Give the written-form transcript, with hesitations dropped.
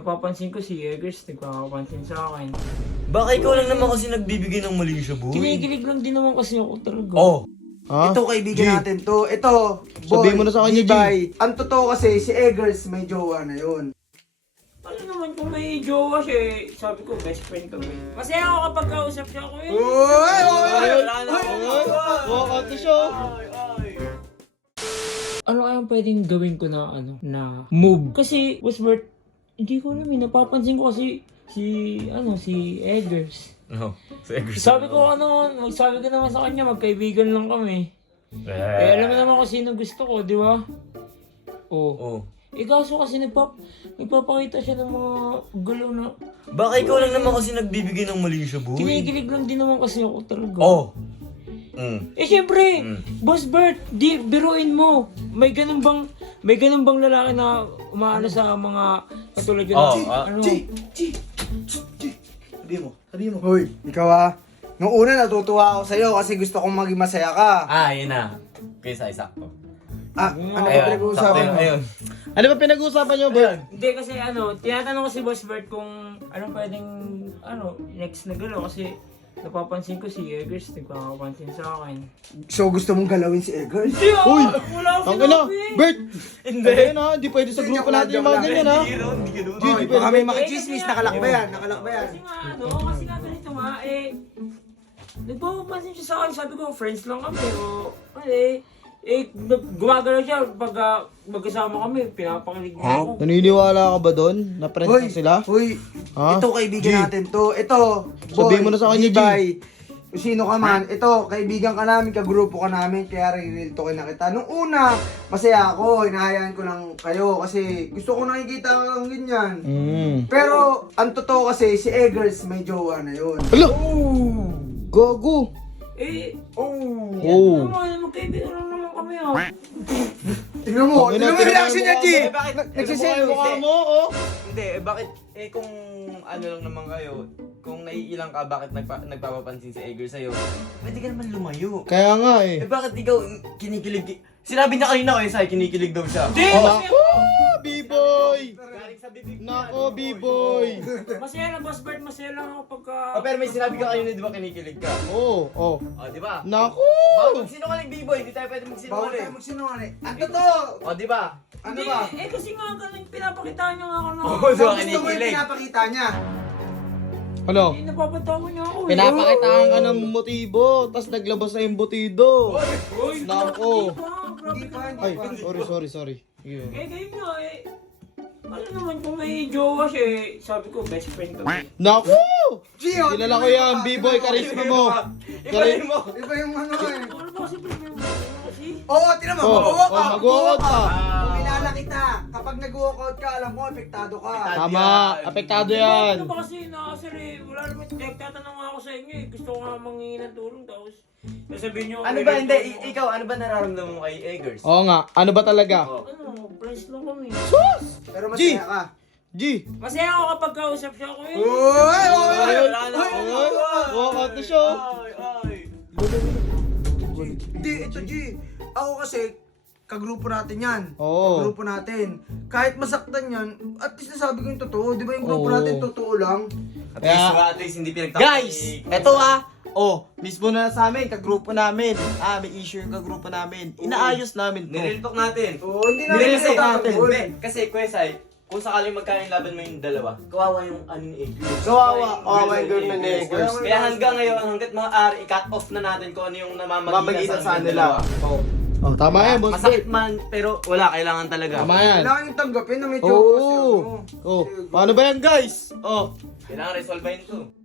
napapansin ko si Eggers, nagpapapansin sa akin. Baka ikaw lang naman kasi nagbibigay ng mali siya, boy. Kinikilig lang din naman kasi ako talaga. Oh. Ha? Ito kaibigan natin to. Ito, boy, Sabihin mo na sa kanya, G. G-Bay. Ang totoo kasi, si Eggers may jowa na yun. Ano naman kung may jowa siya eh, sabi ko best friend kami. Masaya ako kapag kausap siya ako eh. Walk out to show. Ano kayang pwedeng gawin ko na move? Kasi Westbert, hindi ko alam eh, napapansin ko kasi si Eggers. No. Sabi ko magsabi ko naman sa kanya, magkaibigan lang kami. Eh alam mo naman kung sino gusto ko, di ba? Oh. Eh kaso kasi nagpapakita siya ng mga gulo na Baka ikaw lang naman kasi nagbibigay ng mali siya, boy. kinikilig lang din naman kasi ako talaga. Oh. Eh syempre, Boss Bert, biruin mo. May ganun bang lalaki na umaano sa mga katulad yun? Sabi mo. Hoy, ikaw ah. Nung una natutuwa ako sa'yo kasi gusto kong maging masaya ka. Yun na. Kaysa isakto. Ano ba pinag-uusapan mo? Ayun. Ano ba pinag-uusapan nyo, Bert? Hindi kasi tinatanong ko si Boss Bert kung anong pwedeng next na galaw kasi napapansin ko si Eggers, nagpapapansin sa akin. So gusto mong galawin si Eggers? Uy! Wala akong Ang ina, sinabi! Bert! Hindi. Ayun ha, hindi pwede sa grupo natin yung mga ganyan ha. Hindi ka doon. Hoy, baka may makichismis, nakalakbayan. Kasi nga ganito nga nagpapapansin siya sa akin, sabi ko friends lang kami gumagalaw siya pag magkasama kami, pinapakilig niya ako. Naniniwala ka ba doon? Na friends na sila? Hoy, Ha? ito kaibigan G. natin to. Ito, Sabihin mo na sa kanya, G. G-Bay. Kung sino ka man, ito, kaibigan ka namin, kagrupo ka namin, kaya real to na kita. Nung una, masaya ako, hinahayaan ko lang kayo kasi gusto ko nakikita ka lang ganyan. Pero, ang totoo kasi, si Eggers may jowa na yun. Hala! Gago! Yan naman, magkaibigan lang naman kami Tingnan mo Ang ina, yung reaction niya, G! Bakit? Nagsisend. Mukha mo, oh! Hindi, bakit? Kung ano lang naman kayo, kung naiilang ka, bakit nagpapapansin si Egger sa'yo? Pwede ka naman lumayo. Kaya nga eh. Bakit ikaw kinikilig? Sinabi niya kanina kayo sa'yo, kinikilig daw siya. Nako, B-boy! Galing sa bibig. Nako, B-boy! Masaya lang, Boss Bert, masaya lang ako pagka... Pero may sinabi ka kanina, di ba kinikilig ka? Oh. Di ba? Nako! Bawal magsinungaling, B-boy, hindi tayo pwede Bawal magsinungaling. tayo magsinungaling. Ang totoo! Di ba? Ano Hindi, ba? kasi nga ganun, pinapakita niya nga ako na... Oo, Gusto mo kinikilig. yung pinapakita niya. Ano? Napapatawa niya ako Pinapakitaan ka ng motibo, tas naglabas na yung butido. Nako! Hindi pa. Ay, sorry. Yun. Ganyan nga ano naman kung may jowa siya sabi ko best friend kami. Nako! Gio! Kilala ko yan, B-boy, karisma mo. Ibahin mo. Iba yung ano eh. Ano ba kasi problema mo kasi? Oo, tinan mo, Oh, mag-walk out. mag-walk out. Kung kilala kita, kapag nag-walk out ka, alam mo, apektado ka. Tama, apektado yan. Ano ba kasi nakasir wala naman, nagtatanong ako sa inyo gusto ko nga mangingi ng tulong tapos sasabihin niyo Ano ba, hindi, ikaw, ano ba nararamdaman mo kay Eggers? Oo nga, ano ba talaga? friends lang kami. Pero masaya ka. G! Masaya ako kapag kausap siya ako Walk out to show. Hindi, ito G. Ako kasi, kagrupo natin yan. Oo. Kagrupo natin. Kahit masaktan yan, at least nasabi ko yung totoo. Di ba yung grupo Oo. natin totoo lang? At least hindi pinagtapos. Guys, eto mismo na sa amin, kagrupo namin. May issue yung kagrupo namin. Inaayos namin to. Nireal talk natin. Oo, hindi namin Nireal talk natin. Hindi, kasi Kwesay, kung sakaling magkain laban mo yung dalawa, kawawa yung ano ni Eggers. Kawawa yung girl ni Eggers. Kaya hanggang ngayon, hanggat mga ari, i-cut off na natin kung ano yung namamagitan sa kanila. Oh, tama yan, boss. Masakit man, pero wala, kailangan talaga. Tama yan. Kailangan yung tanggapin na may jowa kasi. Oo. Oh, paano ba yan, guys? Oh, Kailangan resolve yun to.